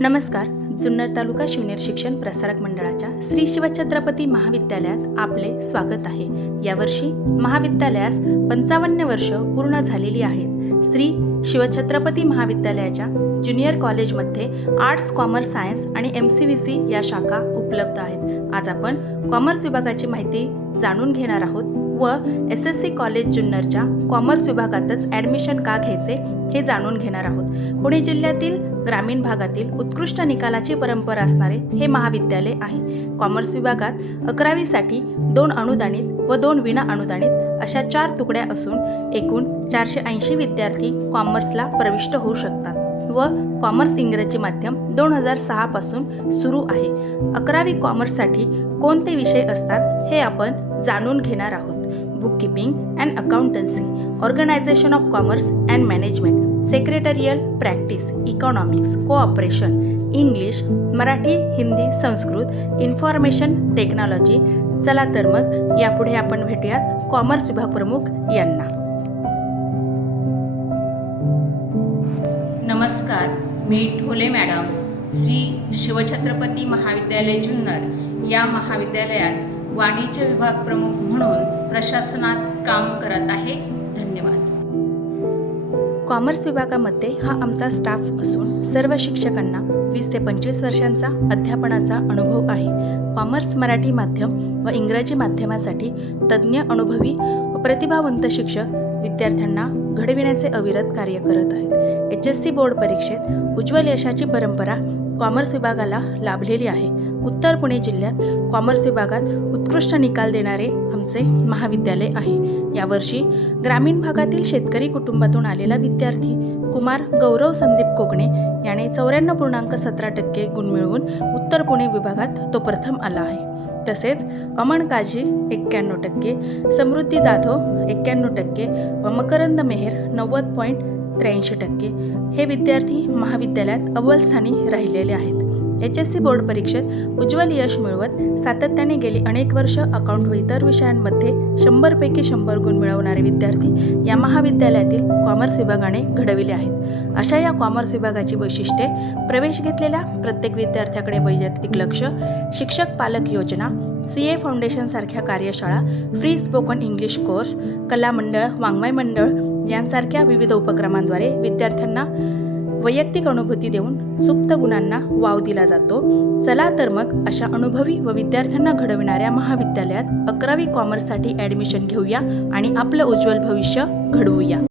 नमस्कार. जुन्नर तालुका शिवनेर शिक्षण प्रसारक मंडळाच्या श्री शिवछत्रपती महाविद्यालयात आपले स्वागत आहे. यावर्षी महाविद्यालयास 55 वर्ष पूर्ण झालेली आहेत. श्री शिवछत्रपती महाविद्यालयाच्या ज्युनियर कॉलेजमध्ये आर्ट्स, कॉमर्स, सायन्स आणि MCVC या शाखा उपलब्ध आहेत. आज आपण कॉमर्स विभागाची माहिती जाणून घेणार आहोत व SSC कॉलेज जुन्नरच्या कॉमर्स विभागातच ॲडमिशन का घ्यायचे हे जाणून घेणार आहोत. पुणे जिल्ह्यातील ग्रामीण भागातील उत्कृष्ट निकालाची परंपरा असणारे हे महाविद्यालय आहे. कॉमर्स विभागात 11वीसाठी 2 अनुदानित व 2 विना अनुदानित अशा 4 तुकड्या असून एकूण 480 विद्यार्थी कॉमर्सला प्रविष्ट होऊ शकतात व कॉमर्स इंग्रजी माध्यम 2006 पासून सुरू आहे. 11वी कॉमर्ससाठी कोणते विषय असतात हे आपण जाणून घेणार आहोत. Bookkeeping and accountancy, organisation of commerce and management, secretarial practice, economics, cooperation, English, Marathi, Hindi, Sanskrit, information technology. चला तर मग यापुढे आपण भेटूयात कॉमर्स विभाग प्रमुख यांना. नमस्कार, मी ढोले मॅडम, श्री शिवछत्रपती महाविद्यालय जुन्नर या महाविद्यालयात वाणिज्य विभाग प्रमुख म्हणून प्रशासनात काम करत आहे. धन्यवाद. कॉमर्स विभागामध्ये हा आमचा स्टाफ असून सर्व शिक्षकांना 20 ते 25 वर्षांचा अध्यापनाचा अनुभव आहे. कॉमर्स मराठी माध्यम व इंग्रजी माध्यमासाठी तज्ज्ञ, अनुभवी व प्रतिभावंत शिक्षक विद्यार्थ्यांना घडविण्याचे अविरत कार्य करत आहेत. HSC बोर्ड परीक्षेत उज्ज्वल यशाची परंपरा कॉमर्स विभागाला लाभलेली आहे. उत्तर पुणे जिल्ह्यात कॉमर्स विभागात उत्कृष्ट निकाल देणारे आमचे महाविद्यालय आहे. यावर्षी ग्रामीण भागातील शेतकरी कुटुंबातून आलेला विद्यार्थी कुमार गौरव संदीप कोकणे याने 94.17% गुण मिळवून उत्तर पुणे विभागात तो प्रथम आला आहे. तसेच अमन काजी 91%, समृद्धी जाधव 91% व मकरंद मेहर 90.83% हे विद्यार्थी महाविद्यालयात अव्वल स्थानी राहिलेले आहेत. HSC बोर्ड परीक्षेत उज्ज्वल यश मिळवत सातत्याने गेली अनेक वर्ष अकाउंट व इतर विषयांमध्ये 100 पैकी 100 गुण मिळवणारे विद्यार्थी या महाविद्यालयातील कॉमर्स विभागाने घडविले आहेत. अशा या कॉमर्स विभागाची वैशिष्ट्ये: प्रवेश घेतलेल्या प्रत्येक विद्यार्थ्याकडे वैयक्तिक लक्ष, शिक्षक पालक योजना, CA फाउंडेशन सारख्या कार्यशाळा, फ्री स्पोकन इंग्लिश कोर्स, कला मंडळ, वाङ्मय मंडळ यांसारख्या विविध उपक्रमांद्वारे विद्यार्थ्यांना वैयक्तिक अनुभूती देऊन सुप्त गुणांना वाव दिला जातो. चला तर मग अशा अनुभवी व विद्यार्थ्यांना घडविणाऱ्या महाविद्यालयात 11वी कॉमर्ससाठी ॲडमिशन घेऊया आणि आपलं उज्ज्वल भविष्य घडवूया.